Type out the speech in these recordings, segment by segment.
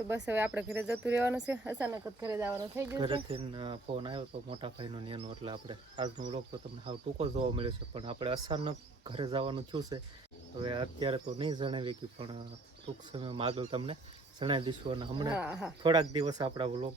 તો બસ હવે આપણે ઘરે જતું રહેવાનું છે. અચાનક જ ઘરે જવાનું થઈ ગયું ઘરેથી ફોન આવ્યો તો મોટા ભાઈનો એનો એટલે આપણે આજનો વ્લોગ તો તમને હાવ ટૂંકો જોવા મળ્યો છે પણ આપણે અચાનક ઘરે જવાનું થયું છે. હવે અત્યારે તો નહીં જણાવી કે પણ ટૂંક સમયમાં આગળ તમને જણાવી દઈશું અને હમણાં થોડાક દિવસ આપણા વ્લોગ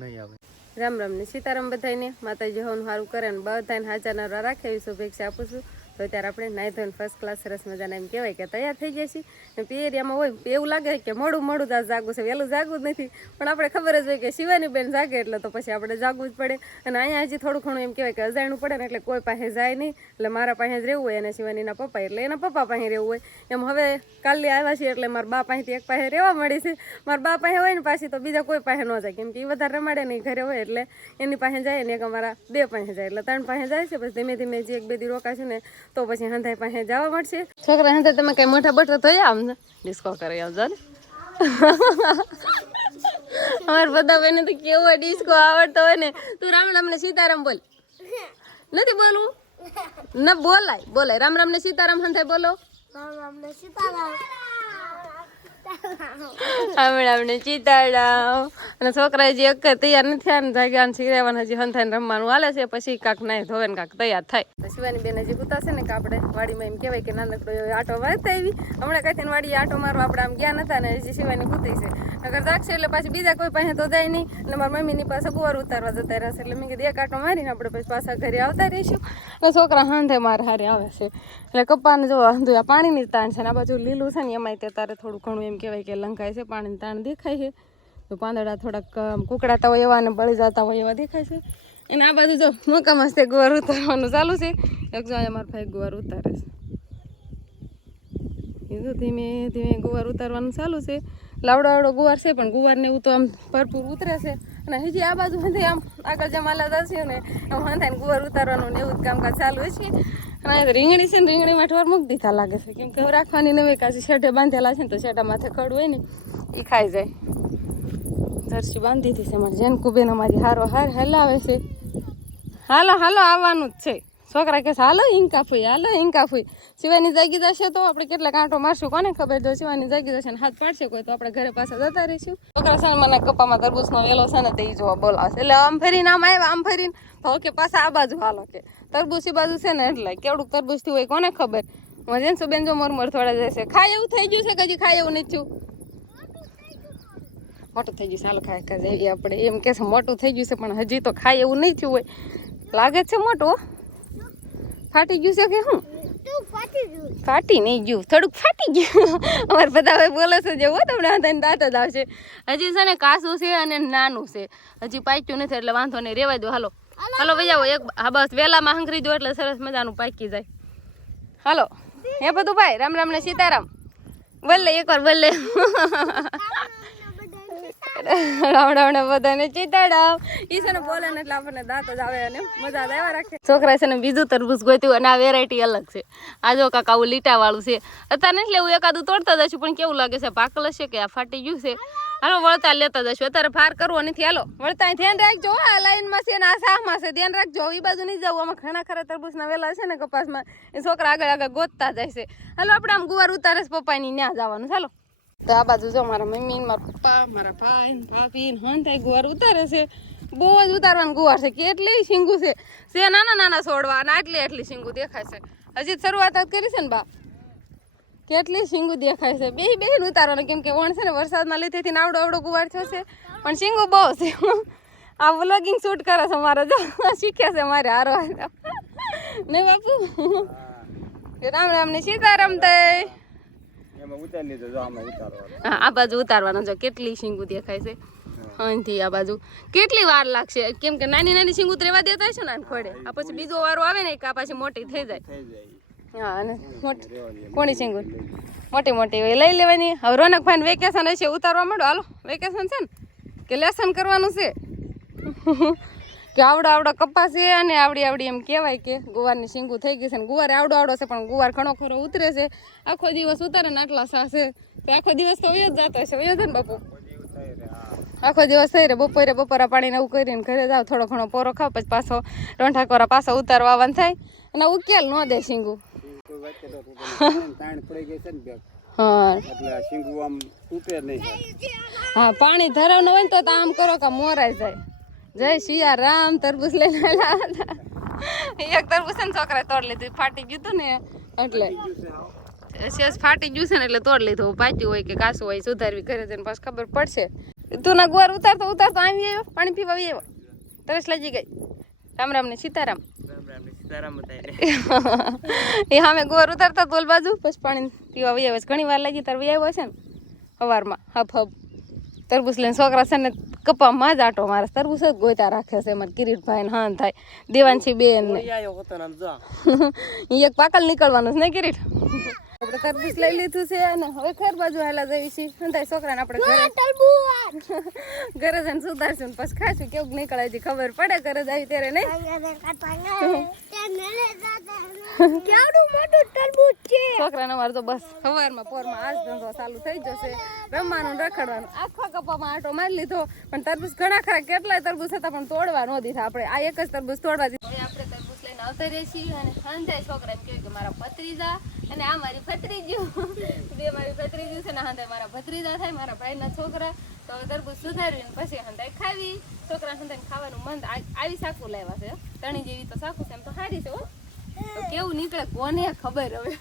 નહીં આવે. રામ રામ ને સીતારામ બધાને માતાજી હોવાનું સારું કરે ને બધાને હાજર રાખે એવી શુભેચ્છા આપું છું. તો અત્યારે આપણે નાહી ધોઈને ફર્સ્ટ ક્લાસ સરસ મજાના એમ કહેવાય કે તૈયાર થઈ જાય છે ને પિયરિયામાં હોય એવું લાગે કે મોડું મોડું જ આ જાગું છે. વહેલું જાગવું જ નથી. પણ આપણે ખબર જ હોય કે શિવાની બેન જાગે એટલે તો પછી આપણે જાગવું જ પડે. અને અહીંયા હજી થોડું ઘણું એમ કહેવાય કે અજાણું પડે ને એટલે કોઈ પાસે જાય નહીં. એટલે મારા પાસે જ રહેવું હોય અને શિવાનીના પપ્પા એટલે એના પપ્પા પાસે રહેવું હોય. એમ હવે કાલે આવ્યા છીએ એટલે મારા બા પાસેથી એક પાસે રહેવા મળી છે. મારા બા પાસે હોય ને પાછી તો બીજા કોઈ પાસે ન જાય. કેમ કે એ વધારે રમાડે નહીં ઘરે હોય એટલે એની પાસે જાય ને એક અમારા બે પાસે જાય. એટલે ત્રણ પાસે જાય છે. પછી ધીમે ધીમે જે એક બે દી રોકાશે ને તો પછી હંધાઈ પાસે જવા મળશે. છોકરા હંધાઈ તમે કઈ મોટા બટર થયા આમ ને? ડિસ્કો કરી આવજો ને અમારે બધા ભાઈને તો કેવો ડિસ્કો આવડતો હોય ને. તું રામ રામ ને સીતારામ બોલ. નથી બોલવું? ના બોલાય બોલાય. રામ રામ ને સીતારામ હંધાઈ બોલો. હમણાં ચીતાડાવ. અને છોકરા હજી એક તૈયાર નથી થયા ને જાગ્યા ને શીખવાના હજી હંથાઈને રમવાનું હાલે છે, પછી કાંક નાય ધોવે ને કાંક તૈયાર થાય. શિવાની બેન હજી ઉતારશે ને કે આપણે વાડીમાં એમ કહેવાય કે નાનકડો આટો મારતા આવી હમણાં કાંઈ વાડી આટો મારવા આપણે આમ ગયા નતા ને હજી શિવાની કૂતી છે. અગર જાગશે એટલે પાછી બીજા કોઈ પાસે તો જાય નહીં. અને મારા મમ્મીની પાસે ગુવાર ઉતારવા જતા રહેશે એટલે મેં કીધું, એક આટો મારીને આપણે પછી પાછા ઘરે આવતા રહીશું. અને છોકરા હાંધે મારે હારે આવે છે. એટલે કપ્પાને જો પાણીની તાણ છે ને આ બાજુ લીલું છે ને એમાંય તે તારે થોડું ઘણું એમ કહેવાય કે લંકાય છે પાણીની તાણ દેખાય છે. તો પાંદડા થોડાક કુકડાતા હોય એવા અને બળી જતા હોય એવા દેખાય છે. અને આ બાજુ જો મોકા મસ્તે ગુવાર ઉતારવાનું ચાલુ છે. એક જો અમારા ભાઈ ગુવાર ઉતારે છે. એ ધીમે ધીમે ગુવાર ઉતારવાનું ચાલુ છે. લાવડો આવડો ગુવાર છે, પણ ગુવારને એવું તો આમ ભરપૂર ઉતરે છે. અને હજી આ બાજુ હંધે આમ આગળ જેમ આલા જશે ને, આમ હંધાઈને ગુવાર ઉતારવાનું ને એવું જ કામકાજ ચાલુ છે. અને રીંગણી છે ને, રીંગણીમાં ઠોર મૂકી દીધા લાગે છે. કેમ કે રાખવાની નવી કાચી શેઠે બાંધેલા છે ને, તો શેઠા માથે ખડ હોય ને ખાઈ જાય. ધરસી બાંધી થઈ છે મારી જેન કુબેન અમારી હારો હાર હલાવે છે. હાલો હાલો, આવવાનું જ છે. છોકરા કે હાલો હિંકા ફૂઈ હાલો હિંકા ફૂઈ શિવાની જાગી જશે તો આપણે કેટલા કાંટો મારશું, કોને ખબર? જો શિવાની જાગી જશે ને હાથ કાઢશે કોઈ, તો આપણે ઘરે પાછા જતા રહીશું. છોકરા છે મને કપામાં તરબૂચનો વેલો છે ને તે જોવા બોલાવશે એટલે આમ ફરીને આમ આવ્યા, આમ ફરીને. તો કે પાછા આ બાજુ હાલો કે. તરબૂચ બાજુ છે ને એટલે કેવડું તરબૂચ થયું હોય કોને ખબર? મજેન સુબેન જો મોર થોડા જશે ખાય એવું થઈ ગયું છે કે હજી ખાય એવું નથી મોટું થઈ ગયું છે. હાલો ખાય ખાય જઈએ આપણે. એમ કે છે મોટું થઈ ગયું છે પણ હજી તો ખાય એવું નહીં થયું હોય. લાગે છે મોટું ફાટી ગયું છે કે શું? ફાટી નહીં ગયું. થોડુંક ફાટી ગયું. અમારે બધા હવે બોલે છે જેવું તમને હંધાઈને દાંત જ આવશે. હજી છે ને કાસું છે અને નાનું છે. હજી પાક્યું નથી એટલે વાંધો નહીં. રેવા દો હાલો. હાલો ભાઈ એક હા બસ વેલામાં હંગરી દો એટલે સરસ મજાનું પાકી જાય. હાલો. હે બધું ભાઈ રામ રામ ને સીતારામ. બોલે એકવાર બોલે રામ બધાને ચીતાડાવ. ઈ છે ને બોલે ને એટલે આપણને દાંત જ આવે અને મજા આવ્યા છોકરા છે ને બીજું તરબૂચ ગોત્યું અને આ વેરાયટી અલગ છે. આ કાકા આવું લીટા છે. અત્યારે નથી લેવું, એકાદું તોડતા જશું, પણ કેવું લાગે છે? પાકલ છે કે આ ફાટી ગયું છે? હાલો, વળતા લેતા જશું. અત્યારે ફાર કરવો નથી. હાલો, વળતા ધ્યાન રાખજો. આ લાઈનમાં છે ને આ શાહમાં છે. ધ્યાન રાખજો. એ બાજુ નહીં જવું. આમાં ઘણા ખરા તરબૂચના વેલા છે ને કપાસમાં. એ છોકરા આગળ આગળ ગોતતા જાય છે. હાલો, આપણે આમ ગુવાર ઉતારે પપ્પાની ત્યાં જવાનું. ચાલો તો આ બાજુ જો મારા મમ્મી મારા પપ્પા મારા ભાઈ ભાભી થાય ગુવાર ઉતારે છે. બહુ જ ઉતારવાનું ગુવાર છે. કેટલી શીંગું છે. છે નાના નાના છોડવા અને આટલી આટલી શીંગું દેખાય છે. હજી શરૂઆત જ કરી છે ને બા. કેટલી શીંગું દેખાય છે. બે બે ઉતારવાનું કેમ કે વણ છે ને વરસાદના લીધેથી આવડો આવડો ગુવાર થયો છે. પણ શીંગું બહુ છે. આ વ્લોગિંગ શૂટ કરે છે મારા જો. શીખ્યા છે મારે હારો હારો નહીં બાપુ રામ રામ ને સીતારામ તય આ બાજુ ઉતારવાનો. જો કેટલી શીંગું દેખાય છે. અહીંથી આ બાજુ. કેટલી વાર લાગશે? કેમ કે નાની નાની શીંગું રેવા દેતા છે ને ખોડે આ પછી બીજો વારો આવે ને કે આ પાછી મોટી થઈ જાય. હા અને કોણી શીંગું? મોટી મોટી. હોય લઈ લેવાની. હવે રોનક ભાઈ વેકેશન હશે ઉતારવા માંડો. હાલો વેકેશન છે ને? કે લેસન કરવાનું છે? કે આવડો આવડો કપાસ છે અને આવડી આવડી એમ કહેવાય કે ગુવારની શીંગું થઈ ગઈ છે ને ગુવાર આવડો આવડો છે, પણ ગુવાર ઘણો ખરો ઉતરે છે. આખો દિવસ ઉતારે ને આટલા સા છે. તો આખો દિવસ તો વયો જ જતો હશે, વયો છે ને બાપુ. આખો દિવસ થઈ રહે બપોરે બપોરા પાણીને એવું કરીને ઘરે જાવ થોડો ઘણો પોરો ખાવ પછી પાછો રોંઠા પાછો ઉતારવા થાય અને ઉકેલ ન દે શીંગું. હા. હા, પાણી ધરાવનું હોય ને તો આમ કરો કે મોરાઈ જાય. જય સિયા રામ તરબૂચ લઈને આવેલા એક તરબૂચ ને છોકરા તોડ લીધું ફાટી ગયું હતું ને એટલે. શેષ ફાટી ગયું છે ને એટલે તોડ લીધું પાચ્યું હોય કે કાસું હોય સુધારવી ઘરે જઈને પછી ખબર પડશે. તું ના ગુવાર ઉતાર તો આવી આવ્યો પાણી પીવા આવી આવ્યો. તરસ લાગી ગઈ. રામ રામ ને સીતારામ. એ સામે ગુવાર ઉતારતા તોલ બાજુ પછી પાણી પીવા આવી આવ્યો. ઘણી વાર લાગી તાર આવ્યો છે ને સવારમાં હપ હપ તરબૂચ લઈને છોકરા છે ને કપામાં જ આટો મારે. તરબૂચ જ ગોતા રાખે છે મારે કિરીટભાઈ હાન થાય. દેવાનસી બેન એક પાકલ નીકળવાનું છે ને કિરીટ? આપણે તરબૂચ લઈ લીધું છે અને હવે ખેર બાજુ હાલા જઈએ છીએ. અંધાય છોકરાને આપણે ઘરે જઈને સુધારશું ને પછી ખાશું. કેવું નીકળે છે ખબર પડે ઘરે જાય ત્યારે નહીં? છોકરાને અમારે તો બસ સવારમાં પોરમાં આજ ધંધો ચાલુ થઈ જશે. રમવાનું રખડવાનું. આખા કપામાં આટો મારી લીધો. પણ તરબૂચ ઘણા ખરા. કેટલાય તરબૂચ હતા પણ તોડવા ન દીધા આપણે. આ એક જ તરબૂચ તોડવા દીધું. આવતા રહીએ છીએ અને હંધાય છોકરા એમ કે મારા ભત્રીજા અને આ મારી ભત્રીજ્યું બે મારી ભત્રીજ્યું છે ને હંધાય મારા ભત્રીજા થાય મારા ભાઈના છોકરા. તો હવે તરબૂચ સુધારવીને પછી હંધાય ખાવી. છોકરા હાંધાય ખાવાનું મન આવી સાકું લાવ્યા છે. તણી જેવી તો સાકું છે એમ તો સારી છે હો. તો કેવું નીકળે કોને ખબર હવે?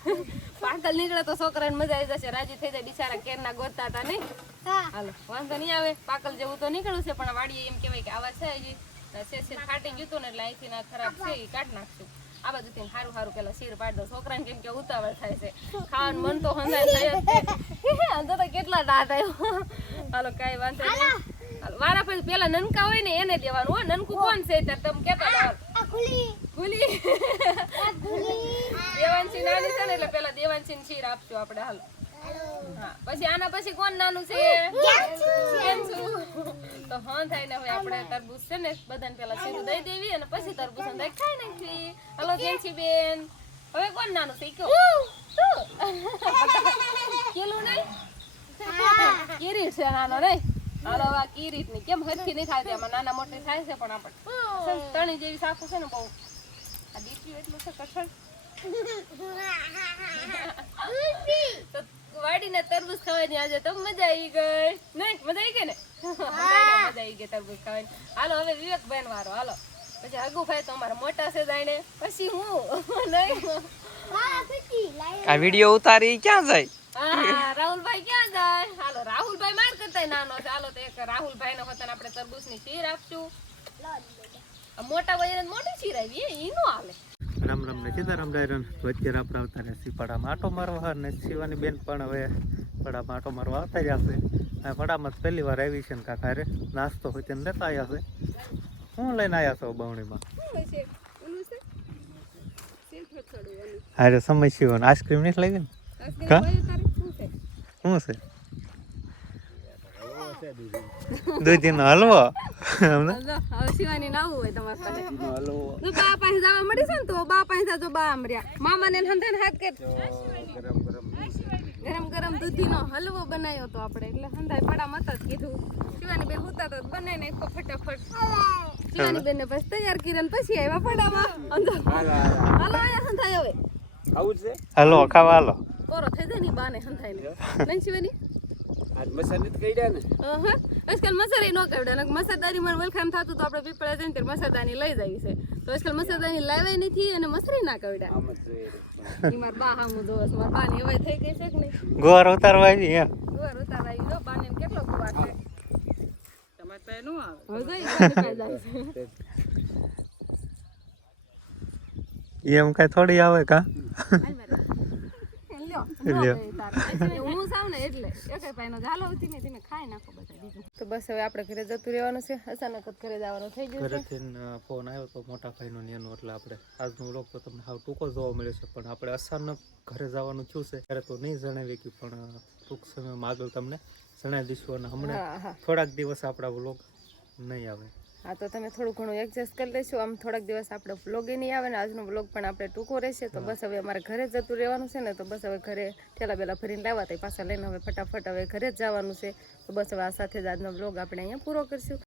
પાકલ નીકળે તો છોકરાને મજા આવી જશે. રાજી થઈ જાય બિચારા કેરના ગોતતા હતા નહીં. હાલો વાંધો નહીં આવે. પાકલ જેવું તો નીકળ્યું છે પણ વાડીએ એમ કહેવાય કે આવા છે હજી. છે ફાટી ગયું હતું ને એટલે અહીંથી ના ખરાબ છે એ કાઢ નાખશું. આ બાજુથી સારું સારું પેલા શીર પાડી દો છોકરાને કેમ કે ઉતાવળ થાય છે. ખાવાનું મન તો હંધાય થાય. આમ તો કેટલા દાંત આવ્યો. હાલો કાંઈ વાંધો નહીં. વારા પછી પેલા નનકા હોય ને એને દેવાનું હો. નનકું કોણ છે ત્યારે તમે કેતા ભૂલી દેવાંશી નાની છે ને એટલે પેલા ને શીર આપજો આપણે હાલો. પછી આના પછી કોણ નાનું છે. તો હા થાય ને હવે આપણે તરબૂચ છે ને બધાને પેલા શીરું દઈ દેવી અને પછી તરબૂચ અંદર ખાઈ નાખવી કેમ કેન્સી બેન? હવે કોણ નાનું છે? કહો કેલું નહીં? કિરીટ છે નાનો નહીં. હાલો આ કિરીટની કેમ હરખી નહીં થાય એમાં નાના મોટી થાય છે પણ આપણે. તણી જેવી સાકું છે ને બહુ. આ દીકરી એટલું છે કઠણ. વાડીને તરબૂચ ખાવાની આજે તો મજા આવી ગઈ. નહીં મજા આવી ગઈ ને? મજા આવી ગઈ તરબૂચ ખાવાની. હાલો હવે વિવેકભાઈ વારો હાલો. પછી હગુભાઈ તો અમારા મોટા છે જાણે. પછી હું? નહીં. આ વીડિયો ઉતારી ક્યાં જાય? હા રાહુલભાઈ ક્યાં જાય? હાલો રાહુલભાઈ માર કરતા નાનો છે. હાલો તો એક રાહુલભાઈ નો હોતા આપણે તરબૂચની શીર આપશું મોટા વયને મોટી શીર આવી ઈ નો હાલે. રામ રામ ને સીતારામ ડાયરન તો અત્યારે આપણે આવતા રહ્યા છીએ આટો મારવા ને શિવાની બેન પણ હવે પડામાં આટો મારવા આવતા જ હશે. પડામાં પહેલી વાર આવી છે ને કાકા અરે નાસ્તો હોય તેને લેતા આવ્યા છે. શું લઈને આવ્યા છો બવણીમાં? અરે સમય શિવન. આઈસ્ક્રીમ નથી લાવી ને? કા? શું છે? દૂધીનો હલવો. હવે શિવાની ના આવું હોય તમારે પાસે તો બા પાસે જવા મળી છે ને તો બા પાસે જાજો બા આમર્યા. મામા ને હંધાને હાથ કે ગરમ ગરમ દૂધીનો હલવો બનાવ્યો તો આપણે. એટલે હંધાય પડા મત જ કીધું. શિવાની બેન હુતા તો બનાવી નાખો ફટાફટ. શિવાની બેન ને? પછી તૈયાર કિરણ ને પછી આવ્યા પડામાં. અંદર હાલો આયા હંધાય હવે. હલવો ખાવા હાલો. કોરો થઈ જાય ની બાને હંધાય ને નહીં શિવાની? અહં. આજકાલ મસાલા નો મસાદારી મને વલખામ થતું તો આપણે પીપળા જઈને ત્યારે મસાદાની લઈ જાય છે. તો આજકાલ મસાદાની લાવ્યા નથી અને મસરી ના કાઢ્યા ઈ માર બા હામું જોવસ માર બા ની હવે થઈ ગઈ છે કે નહીં? ગોર ઉતારવા આવી હે ગુવાર ઉતાર આવી. જો બાને ને કેટલો ગુવાર છે? તમારે પાસે નો આવે. હવે જોઈ બાને પાસે જાય એમ કઈ થોડી આવે કા? તો બસ હવે આપણે ઘરે જતું રહેવાનું છે. અચાનક જ ઘરે જવાનું થઈ ગયું ઘરેથી ફોન આવ્યો તો મોટા ભાઈનો ને એટલે આપણે આજનો વ્લોગ તો તમને હાવ ટૂંકો જોવા મળે છે. પણ આપણે અચાનક ઘરે જવાનું થયું છે. ત્યારે તો નહીં જણાવી કે પણ ટૂંક સમયમાં આગળ તમને જણાવી દઈશું અને હમણાં થોડાક દિવસ આપણા વ્લોગ નહીં આવે. હા, તો તમે થોડું ઘણું એડજસ્ટ કરી લેશો. આમ થોડાક દિવસ આપણે વ્લોગ નહીં આવે ને આજનો વ્લોગ પણ આપણે ટૂંકો રહેશે. તો બસ હવે અમારે ઘરે જતું રહેવાનું છે ને, તો બસ હવે ઘરે ઠેલા બેલા ફરીને લાવવા તો પાછા લઈને હવે ફટાફટ હવે ઘરે જ જવાનું છે. તો બસ હવે આ સાથે જ આજનો વ્લોગ આપણે અહીંયા પૂરો કરશું.